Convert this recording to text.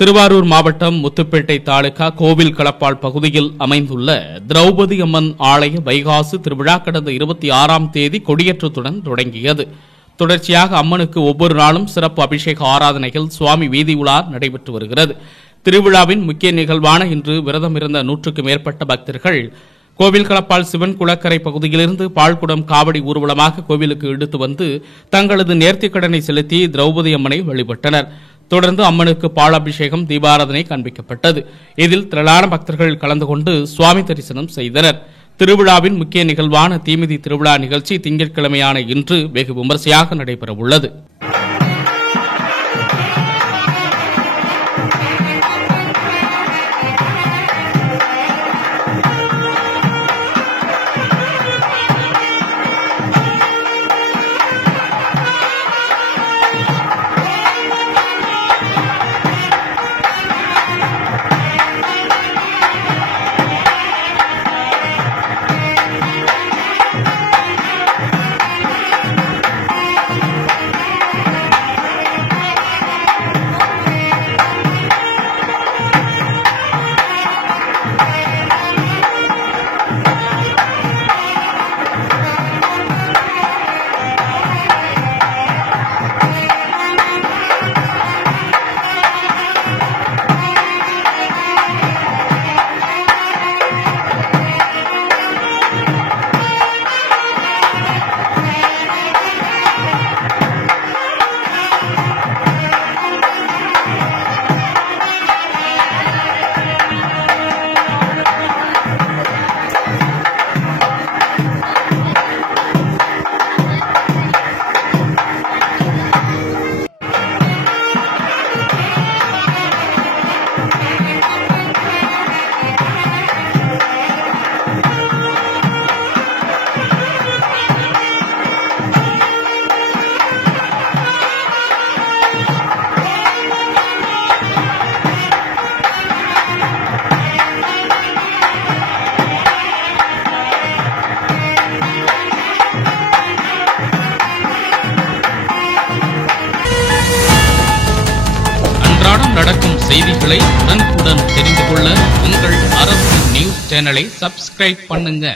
திருவாரூர் மாவட்டம் முத்துப்பேட்டை தாலுகா கோவில் களப்பால் பகுதியில் அமைந்துள்ள திரௌபதி அம்மன் ஆலய வைகாசி திருவிழா கடந்த 26ஆம் தேதி கொடியேற்றத்துடன் தொடங்கியது. தொடர்ச்சியாக அம்மனுக்கு ஒவ்வொரு நாளும் சிறப்பு அபிஷேக ஆராதனைகள் சுவாமி வீதி உலா நடைபெற்று வருகிறது. திருவிழாவின் முக்கிய நிகழ்வான இன்று விரதமிருந்த 100க்கும் மேற்பட்ட பக்தர்கள் கோவில் களப்பால் சிவன் குளக்கரை பகுதியிலிருந்து பால்குடம் காவடி ஊர்வலமாக கோவிலுக்கு இழுத்து வந்து தங்களது நேர்த்திக்கடனை செலுத்தி திரௌபதி அம்மனை வழிபட்டனர். தொடர்ந்து அம்மனுக்கு பாலாபிஷேகம் தீபாராதனை காண்பிக்கப்பட்டது. இதில் திரளான பக்தர்கள் கலந்து கொண்டு சுவாமி தரிசனம் செய்தனர். திருவிழாவின் முக்கிய நிகழ்வான தீமிதி திருவிழா நிகழ்ச்சி திங்கட்கிழமையான இன்று வெகு விமரிசையாக நடைபெறவுள்ளது. நடக்கும் செய்திகளை உடனுக்குடன் தெரிந்து கொள்ள உங்கள் அரசு நியூஸ் சேனலை சப்ஸ்கிரைப் பண்ணுங்க.